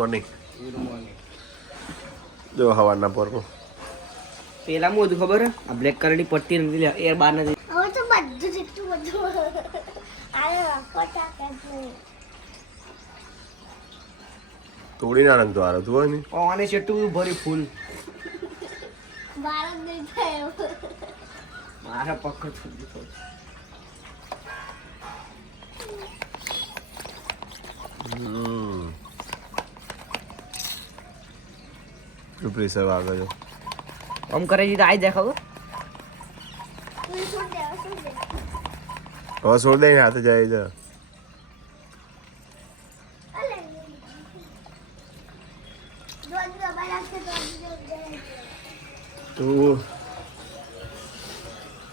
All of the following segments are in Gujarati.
મોર્નિંગ જો હવાના પોરમાં પેલા મોજ ખબર આ બ્લેક કલરની પટ્ટી નથી એર બાર નથી. હવે તો બધું જેટલું બધું આરે પટા કે તોડી ના રંગ તો આરો તું હોય ને આને છેટું ભરી ફૂલ બાર જ નહીં થયો. મારા પકડ થઈ ગયો. પ્રેશર વાગે જો આમ કરે છે તો આઈ દેખાવ તું છોડ દે હવે છોડ દે ને હાથે જાય છે અલે દોડ દબાઈ રાખે તો તું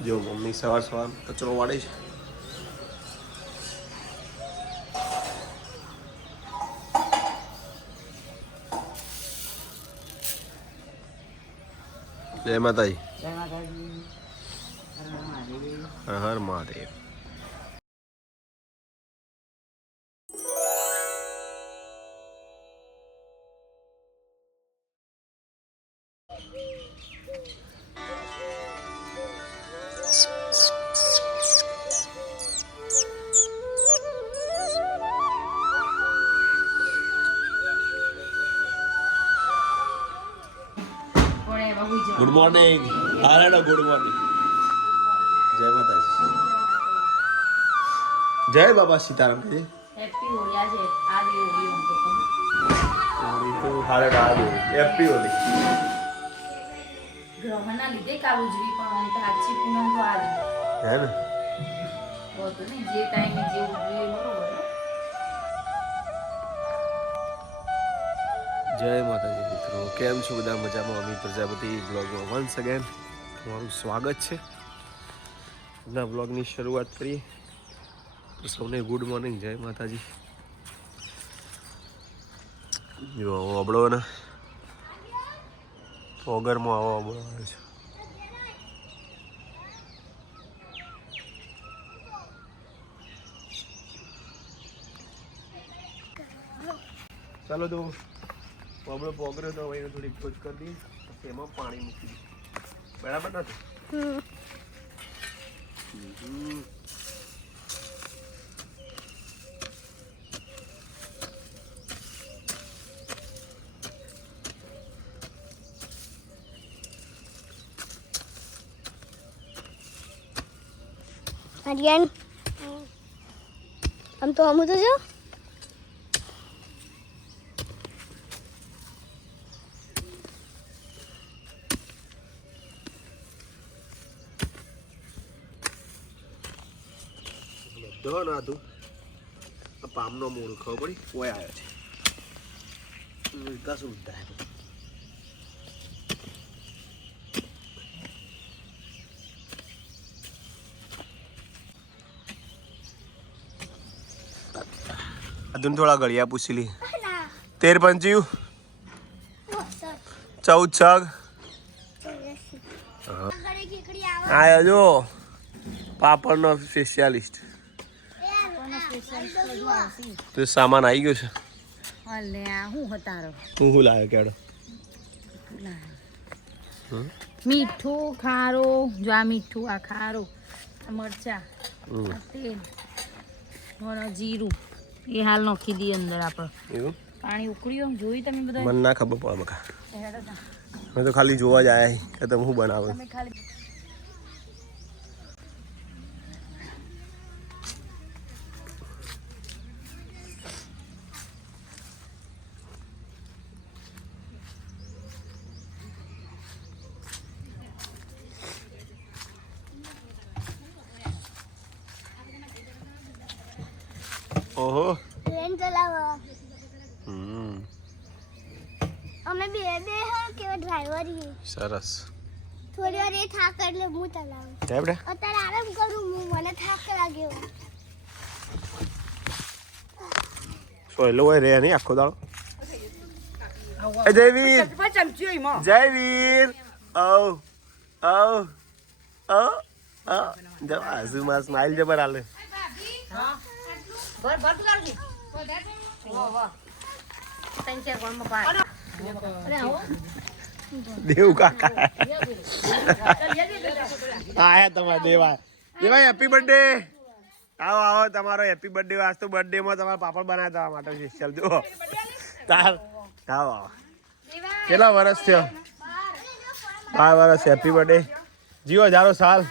જો મમ્મી સવાર સવાર કચરો વાળે છે. જય માતાજી. જય માતાજી. હર હર મહાદેવ. Good morning. હારેડો ગુડ મોર્નિંગ. જય માતાજી. જય બાબા સીતારામ કહે. હેપી હોળી આજે આજે હોળી હું તો કહું. હોળી તો હારેડો આજે હેપી હોળી. ગ્રહણના લીધે કાલ ઉજવી પણ તો સાચી પૂનમ તો આજે હે ને હોતું ને જે ટાઈમે જે ઉજવી એ બરોબર. જય માતાજી મિત્રો, કેમ છો બધા? મજામાં? અમિત પ્રજાપતિ બ્લોગમાં વન્સ અગેન તમારું સ્વાગત છે. આજના બ્લોગની શરૂઆત કરીએ તો સૌને ગુડ મોર્નિંગ, જય માતાજી. જો આવો અબળો ને વગરમાં આવો અબળો આવે છે. ચાલો તો આપણે પોગરે તો એને થોડી ખોજ કરી દઈએ, પછી એમાં પાણી મૂકી દઈએ. બરાબર નથી? આર્યન આમ તો આમ તો જો બધો ના તું આ પામનો મૂળ ખબર પડી કોઈ આવ્યો છે વિકાસ ઉઠતા અધુન થોડા ઘડિયા પૂછી લી. 13 પંચ્યું 14 છગ આયો જો પાપડનો સ્પેશિયાલિસ્ટ. તો સામાન આવી ગયો છે. અલે આ હું હતારો હું લાવ્યો કેડો મીઠું ખારો જો આ મીઠું આ ખારો આ મરચા આ તેલ મોનો જીરું એ હાલ નાખી દી અંદર આપણે. એવું પાણી ઉકળ્યું જોઈ તમે બધા? મને ના ખબર પડે બકા, મેં તો ખાલી જોવા જ આયા કે તમે શું બનાવો. તમે ખાલી ઓહો ટ્રેન ચલાવો. હમ અમે બે બે હા કેવા ડ્રાઈવર હી. સરસ. થોડી વાર એ થાક એટલે હું ચલાવું. આપણે અત્યારે આરામ કરું હું, મને થાક લાગ્યો. સોયલો હોય રે નહીં આખો દાડો. જયવીર જયવીર ઓ ઓ ઓ ઓ જવા હજુમાં સ્માઈલ જબર હાલે. ત્રણ ચાર ગામમાં પાડ. અરે આવો. દેવ કાકા આયા તમારા દેવા દેવા હેપી બર્થડે આવો આવો તમારો હેપી બર્થડે આજ તો બર્થડે માં તમારા પાપડ બનાવ્યા તમારા માટે સ્પેશિયલ જો તાર આવો આવો કેટલા વર્ષ થયો 12 વર્ષ હેપી બર્થડે જીવો હજારો સાલ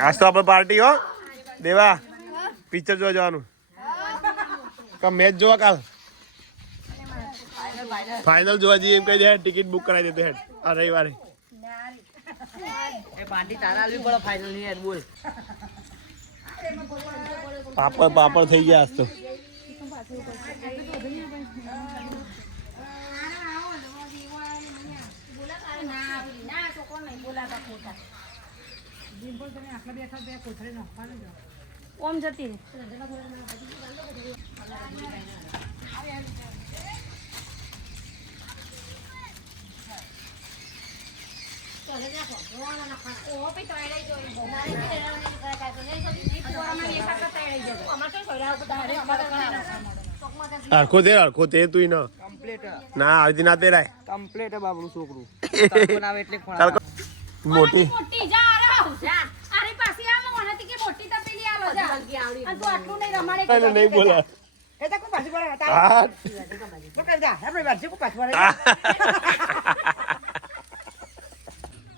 આજ તો આપણે પાર્ટી હો દેવા પિક્ચર જોવા જવાનું મેચ જોવા કાલ ફાઇનલ જોવા જઈએ એમ કહી દે ટિકિટ બુક કરાવી દેતો હેડ આ રવિવારે એ પાર્ટી તારા આલવી પડે ફાઇનલ ની યાર બોલ પાપડ થઈ ગયા આજ તો ઓમ જતી રે. હરખો તે તું ના કમ્પ્લીટ ના આવી ના તેરાય કમ્પ્લીટ બાબુ છોકરું તડકો આવે એટલે ખોણા મોટી મોટી જા આવ જા અરે પાછી આવ મને કે મોટી તપેલી આવ જા અને તું આટલું નહીં રમાડે એને નહીં બોલા એ તો કો પાછી બોલે હા તો કર જા આપણે વાત કો પાછી બોલે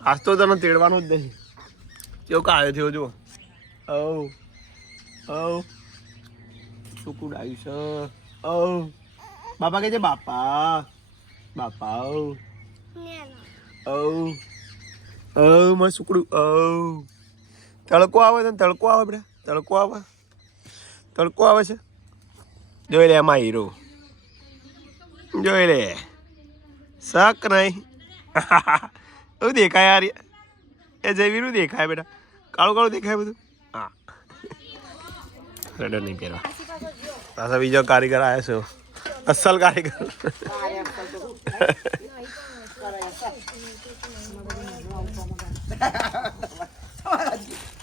આજ તો તને તેડવાનું જ નહીં કેવું કાયો થયો જો ઓ શું કુડાયું છે ઓ બાપા કે છે બાપા બાપા ઓ માં સુકડું તડકો આવે છે તડકો આવે બેટા તડકો આવે છે જોઈ લે એમાં હીરો જોઈ લે શક નહીં એવું દેખાય યાર એ જયવીરું દેખાય બેટા કાળું દેખાય બધું હા રેડર નહીં પહેરવા પાછા બીજો કારીગર આવ્યો છે અસલ કારીગર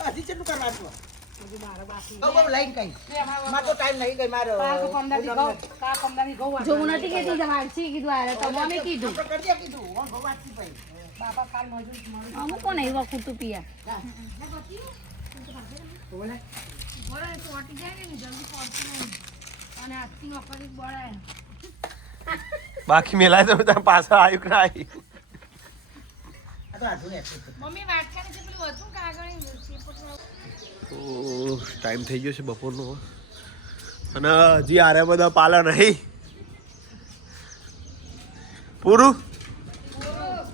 હજી કેટલું કરવાનું લાઈન કઈ માર તો ટાઈમ નહીં ગઈ મારો જોવું નથી કીધું તમારે સી કીધું આરે તો અમે કીધું કરી દે કીધું ઓન ભગવાનથી ભાઈ બાપા કાલ મજૂર અમુક કોણ એવા કુટુ પિયા બોલે બોલે તો વાટી જાય ને જલ્દી પહોંચી નહીં અને આથી નોકરી બોલાય બાકી મેલાય તો તમે પાછળ આવ્યું કે ના આવ્યું આ તો આધુને મમ્મી વાટકાને જે પેલું હતું કાગળ ટાઈમ થઈ ગયો છે બપોરનો અને હજી આરે બધા પાલા નહીં પૂરું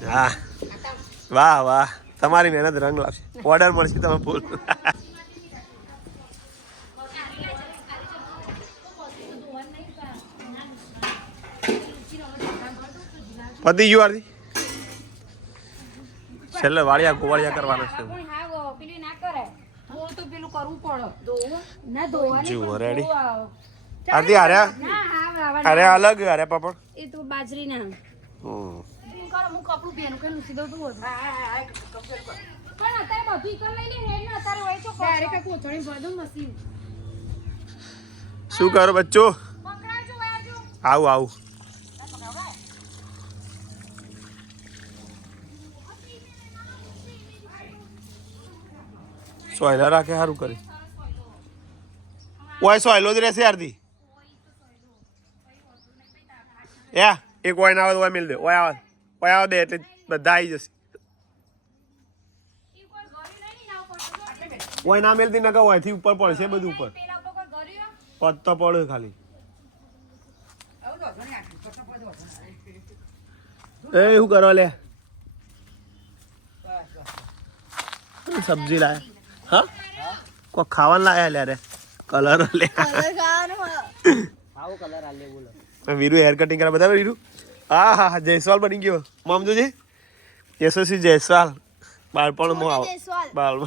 હા વાહ વાહ તમારી મહેનત રંગ લાવશે ઓર્ડર મળશે તમે ફૂલ પતી ગયું આરતી છેલ્લે વાળિયા ગોવાળિયા કરવાના છે પેલું ના કરે હું તો પેલું કરવું પડે ના ધોવા જુઓ રેડી આરતી હાર્યા ના હા અરે અલગ અરે પાપડ એ તો બાજરી ના હું કપડું પહેરું કે લુસી દઉં તું પણ અત્યારે બધું ઈકર લઈ લે હેડ ને અત્યારે હોય તો ડાયરેક્ટ કોથળી ભર દઉં મશીન શું કરો બચ્ચો પકડાજો વાજો આવું સોયલા રાખે સારું કરી ઓય સોયલો જ રહેશે યારથી એક ઓય ના આવે તો ઓય મિલ દે ઓય આવે દે એટલે બધા આવી જશે ઓય ના મેલતી નકા ઓયથી ઉપર પડશે બધું ઉપર પદ તો પડે ખાલી એ શું કરો લે સબ્જી લાયા હા કોઈ ખાવાનું લાયા લે રે કલર લે આવો કલર આલે બોલો વીરુ હેર કટિંગ કરા બધા વીરુ હા હા જયસ્વાલ બની ગયો મામ જોજે યશસ્વી જયસ્વાલ બાળપણમાં આવો બાળ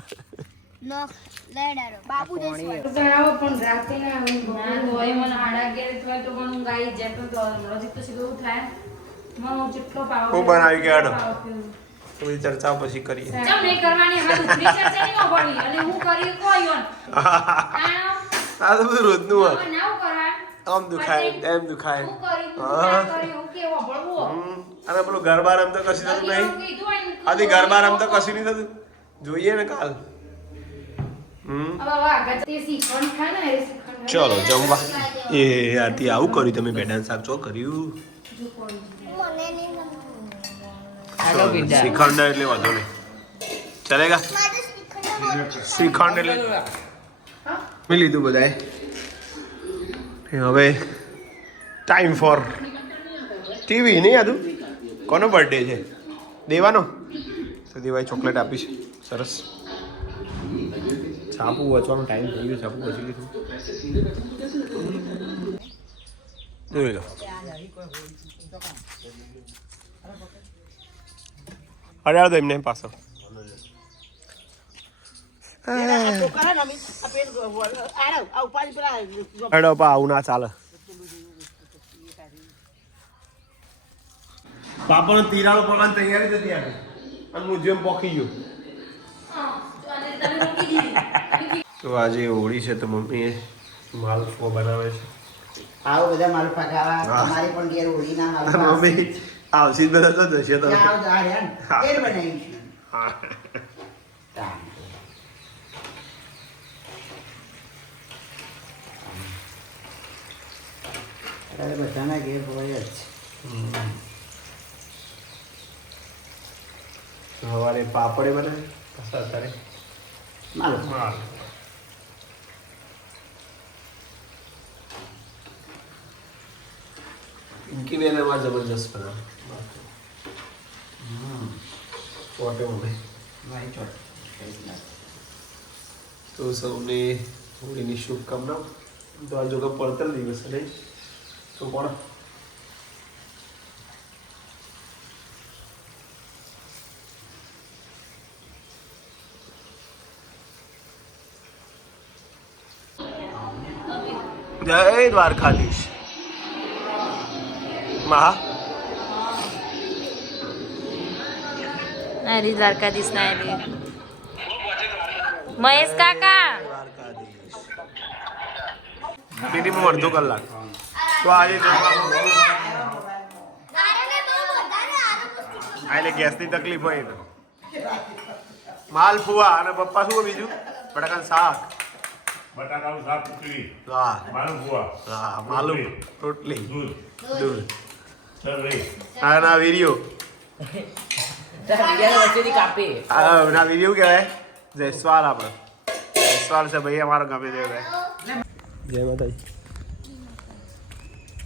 બાબુ જણાવો પણ રાતે ના હોય મને આડા ગેર હોય તો પણ હું ગાઈ જતો તો રોજી તો સીધું થાય મને જેટલો પાવ હું બનાવી કે આડો થોડી ચર્ચા પછી કરીએ ચમ નહીં કરવાની હવે ઉતરી ચર્ચા નહીં હોવાની અને હું કરી કોઈ ઓન આ તો બધું રોજનું હોય. હવે ના કરવા આમ દુખાય એમ દુખાય. હું કર્યું તું હા. ના કર્યું કેવો ભળવો અને પેલું ગરબા રમતો કશું થતું નહીં. આથી ગરબા રમતો કશું નહીં થતું. જોઈએ ને કાલ. હવે આગળ તે શીખવાનું ખાય ને એ શીખવાનું ચલો જમવા. એ આરતી આવું કર્યું તમે ભેંડાનું શાક ચો કર્યું. મને નહીં ગમતું. હાલો બેટા શ્રીખંડ એટલે વાંધો નહીં. ચલેગા. મારે શ્રીખંડ શ્રીખંડ એટલે મેં લીધું બધાએ. હવે ટાઈમ ફોર ટીવી નહીં આદુ. કોનો બર્થડે છે? દેવાનો. તો દેવાય ચોકલેટ આપીશ. સરસ. છાપું વાંચવાનો ટાઈમ થઈ ગયો. છાપું વાંચી લીધું. જોઈ લો. અરે આવો તો એમને પાછો. હેડો પા આવું ના ચાલે. પાપડ તિરાડો પકડવાની તૈયારી હતી આગળ અને હું જેમ પોખી ગયો. તો આજે હોળી છે તો મમ્મીએ માલપુઓ બનાવે છે. આવો બધા માલપા ખાવા તમારી પણ ઘેર હોળી ના માલપા મમ્મી આવશે જ બધા તો જશે તો. આવો આ રે ઘેર બનાવી છે હા. અરે બધાના ઘેર હોય જ સવારે પાપડે બનાવે પાછા અત્યારે માલપા માલ. ઇનકી બેન અમારે જબરજસ્ત બનાવે. ચોટે મમ્મી. મારી ચોટ તો સૌને હોળીની શુભકામનાઓ. તો આ જોકે પડતર દિવસ નહીં તો કોણ જય દ્વારકાધીશ. મહા અરે દ્વારકાધીશ ના આવી મહેશ કાકા મિનિમમ અડધો કલાક. તો આજે જમવાનું ગારાને બહુ વધારે આરું આ એટલે ગેસની તકલીફ હોય તો માલપુઆ અને પપ્પા શું બીજું બટાકાનું શાક. બટાકાનું શાક ખીચડી હા માલપુઆ હા માલુમ રોટલી દૂધ દૂધ ચરણી અને આ વીડિયો વચ્ચેથી કાપે ના વીડિયો કહેવાય જયસ્વાલ આપણો જયસ્વાલ છે ભાઈ અમારો ગમે તે ભાઈ. જય માતાજી.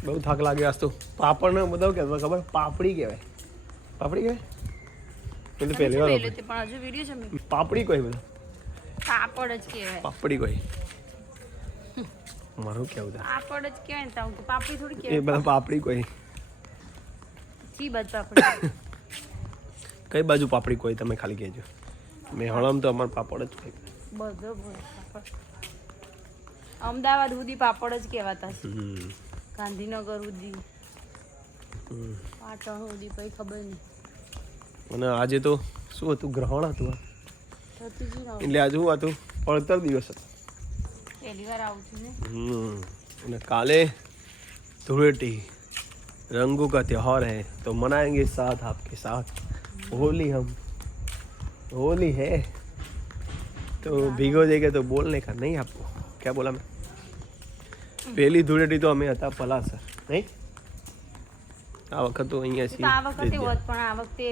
બહુ થાક લાગે આજ તો. પાપડ ને બધા કહેવાય ખબર પાપડી કહેવાય. પાપડી કહેવાય એ તો પહેલી વાર પણ હજુ વિડીયો છે મેં પાપડી કોઈ બધા પાપડ જ કહેવાય પાપડી કોઈ મારું કેવું થાય પાપડ જ કહેવાય ને તો પાપડી થોડી એ કહેવાય બધા પાપડી કોઈ કી બાદ પાપડી કઈ બાજુ પાપડી કોઈ તમે ખાલી કહેજો. મેં હળમ તો અમારે પાપડ જ કોઈ. બધો પાપડ અમદાવાદ સુધી પાપડ જ કહેવાતા છે ગાંધીનગર સુધી પાટણ સુધી પછી ખબર નહીં અને આજે તો શું હતું ગ્રહણ હતું આ. થતું જ ન એટલે આજે શું હતું પડતર દિવસ હતો. પહેલી વાર આવું છું ને અને કાલે धूळेटी रंगों का त्योहार है तो मनाएंगे साथ आपके साथ होली. हम होली है तो भीगो देंगे तो बोलने का नहीं. आपको क्या बोला मैं पहली धूळेटी तो हमें હતા પલાસર નહીં. આ વખત તો અહીંયા તો આ વખતે હોત પણ આ વખતે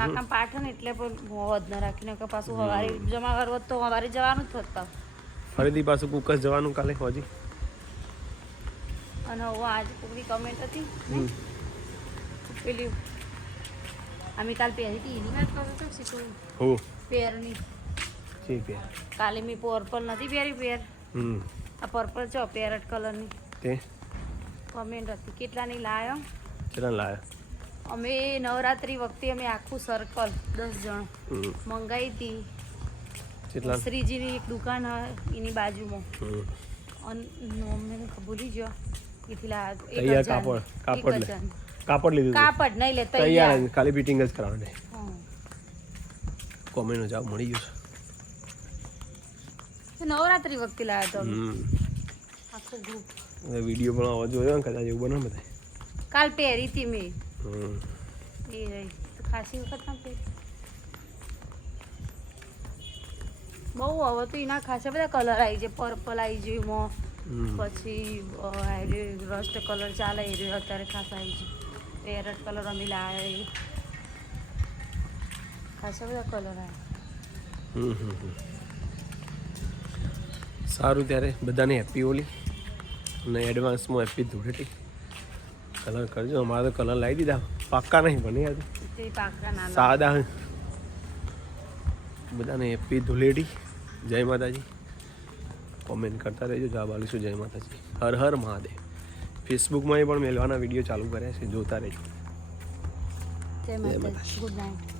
કાકા પાઠન એટલે પણ હોત ન રાખીને કે પાછું સવારે જમા કરવો તો સવારે જવાનું જ હોત ફરીથી પાછું કુકસ જવાનું કાલે હોજી. અને હવે આજે કોઈની કમેન્ટ હતી પેલી અમે કાલ પહેરી હતી એની વાત કરો છો શીખવું હો પેરની ઠીક है કાલે મેં પર્પલ નથી પહેરી પેર આ પર્પલ છે પેરટ કલરની તે કમેન્ટ હતી કેટલાની લાયો ચલા લાયા અમે નવરાત્રી વખતે અમે આખું સર્કલ 10 જણ મંગાવી હતી કેટલા શ્રીજીની એક દુકાન એની બાજુમાં મેં ભૂલી ગયો એથી તૈયાર કાપડ લીધું કાપડ નહીં લે તૈયાર ખાલી ફિટિંગ જ કરાવને હા. કોમેનો જાવ મળી ગયો નવરાત્રી વખતે લાવ્યો તો અમે. આખું ગ્રુપ. વિડીયો પણ આવા જોયો ને કદાચ એવું બને બધા. કાલ પહેરી હતી મેં હમ. એ રહી તો ખાસી વખત ના પહેરી. બહુ હવે તો એના ખાસા બધા કલર આવી જાય. પર્પલ આવી જાય એમાં, હમ. પછી રસ્ટ કલર ચાલે એ રહ્યો અત્યારે ખાસા આવી જાય. પેરટ કલર અમે લાવે ખાસા બધા કલર આવે. હમ હમ હમ. સારું ત્યારે બધાને હેપી હોલી અને એડવાન્સમાં હેપી ધૂળેટી. કલર કરજો, અમારે તો કલર લાવી દીધા, પાક્કા નહીં પણ યાર તે પાકા નાના સાદા. બધાને હેપી ધૂળેટી. જય માતાજી. કોમેન્ટ કરતા રહેજો, જવાબ આવીશું. જય માતાજી. હર હર મહાદેવ. ફેસબુકમાં પણ મેલવાના વિડીયો ચાલુ કર્યા છે, જોતા રહેજો. જય માતાજી. Good night.